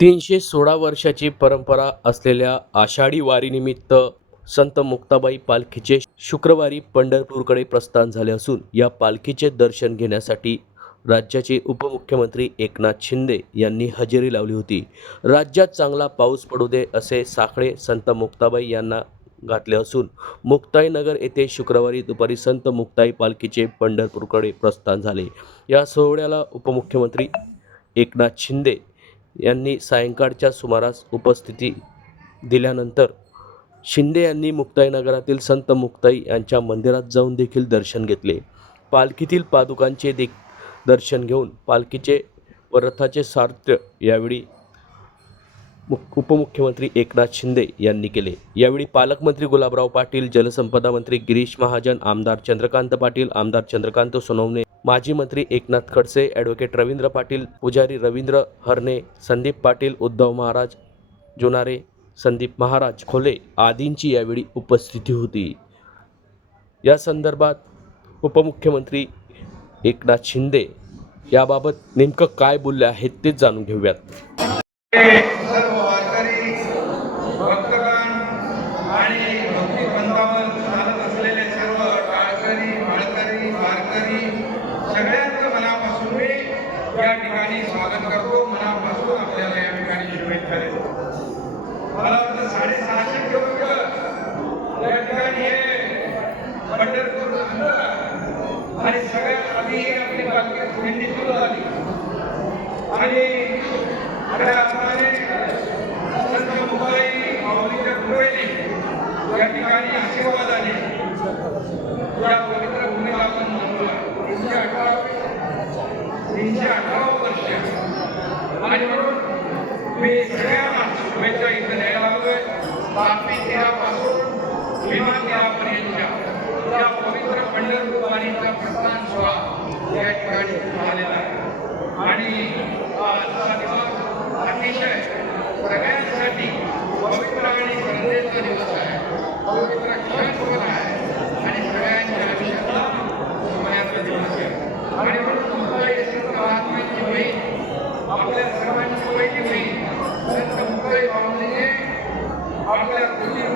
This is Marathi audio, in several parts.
तीनशे सोळा वर्षाची परंपरा असलेल्या आषाढी वारीनिमित्त संत मुक्ताबाई पालखीचे शुक्रवारी पंढरपूरकडे प्रस्थान झाले असून या पालखीचे दर्शन घेण्यासाठी राज्याचे उपमुख्यमंत्री एकनाथ शिंदे यांनी हजेरी लावली होती. राज्यात चांगला पाऊस पडू दे असे साखळे संत मुक्ताबाई यांना घातले असून मुक्ताईनगर येथे शुक्रवारी दुपारी संत मुक्ताई पालखीचे पंढरपूरकडे प्रस्थान झाले. या सोहळ्याला उपमुख्यमंत्री एकनाथ शिंदे यांनी सायंकाळच्या सुमारास उपस्थिती दिल्यानंतर शिंदे यांनी मुक्ताईनगरातील संत मुक्ताई यांच्या मंदिरात जाऊन देखील दर्शन घेतले. पालखीतील पादुकांचे देख दर्शन घेऊन पालखीचे व रथाचे सार्थ यावेळी मुख उपमुख्यमंत्री एकनाथ शिंदे यांनी केले. यावेळी पालकमंत्री गुलाबराव पाटील जलसंपदा मंत्री गिरीश महाजन आमदार चंद्रकांत पाटील आमदार चंद्रकांत सोनवणे माजी मंत्री एकनाथ खडसे ॲडव्होकेट रवींद्र पाटील पुजारी रवींद्र हरणे संदीप पाटील उद्धव महाराज जुनारे संदीप महाराज खोले आदींची यावेळी उपस्थिती होती. या संदर्भात उपमुख्यमंत्री एकनाथ शिंदे याबाबत नेमकं काय बोलले आहेत तेच जाणून घेऊयात सर्व वारकरी भक्तगण आणि भक्ती पंथावर चालत असलेले सर्व टाळकरी माळकरी वारकरी सगळ्यांचं मनापासून मी या ठिकाणी स्वागत करतो मनापासून आपल्याला या ठिकाणी शुभेच्छा देतो मला वाटतं साडेसहाशे किलोमीटर या ठिकाणी हे पंढरपूर अंतर आहे. आणि सगळ्यात आधी आपली आणि खऱ्या अर्थाने संत मुंबई माऊलीच्या कृपेने या ठिकाणी आशीर्वादाने या पवित्र भूमीला आपण तीनशे अठरा तीनशे वर्ष. आणि म्हणून मी सगळ्यांना शुभेच्छा इथं द्यायला पवित्र पंढरपूर वाणीचा प्रस्थान सोहळा. या ठिकाणी झालेला आहे. आणि आजचा दिवस अतिशय सगळ्यांसाठी पवित्र आणि संदेचा दिवस आहे. पवित्र क्षण पण आहे. आणि सगळ्यांच्या आयुष्यातला सोहळ्याचा दिवस आहे. आणि म्हणून तुमचा संत महात्म्यांची बहीण आपल्या सर्वांची पहिली बहीण संत मुकळे माऊलीने आपल्या कृती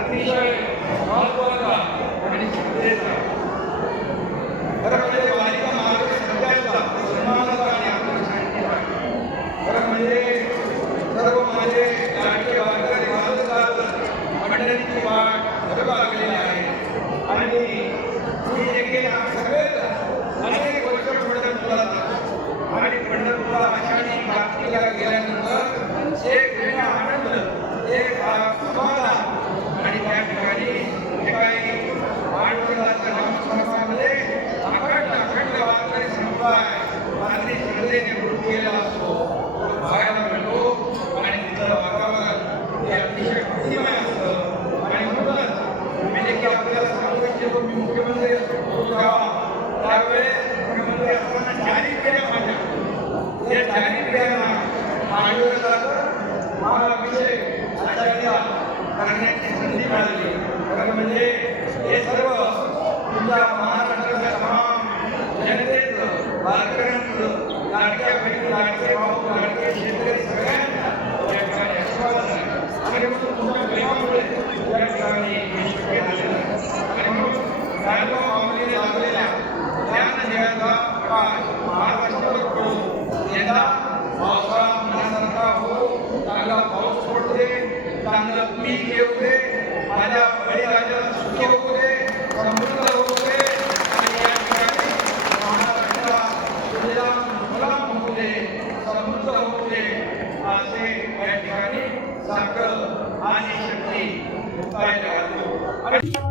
అన్ని आणि त्या ठिकाणी जे काही पांडुरंगाच्या नामस्मरणामध्ये अखंड अखंड वारकरी संप्रदाय अगदी श्रद्धेने वृत्त असतो. तो बघायला मिळतो आणि तिथलं वातावरण हे अतिशय भक्तिमय असतं. आणि म्हणूनच म्हणजे मी देखील आपल्याला सांगू इच्छितो मी मुख्यमंत्री असतो त्यावेळेस मुख्यमंत्री असताना जारी केल्या माझ्या. या जारी केल्याला पांडुरंगाचं महाअभिषेक आचार्य करण्याची संधी मिळाली खरं म्हणजे हे सर्व तुमच्या महाराष्ट्राच्या तमाम जनतेचं वारकऱ्यांचं लाडक्या बहिणी लाडके भाऊ लाडके शेतकरी सगळ्यांना या ठिकाणी आशीर्वाद आहे आणि म्हणून आजचे या ठिकाणी सकळ आणि शक्ती मुक्ताईला घालतो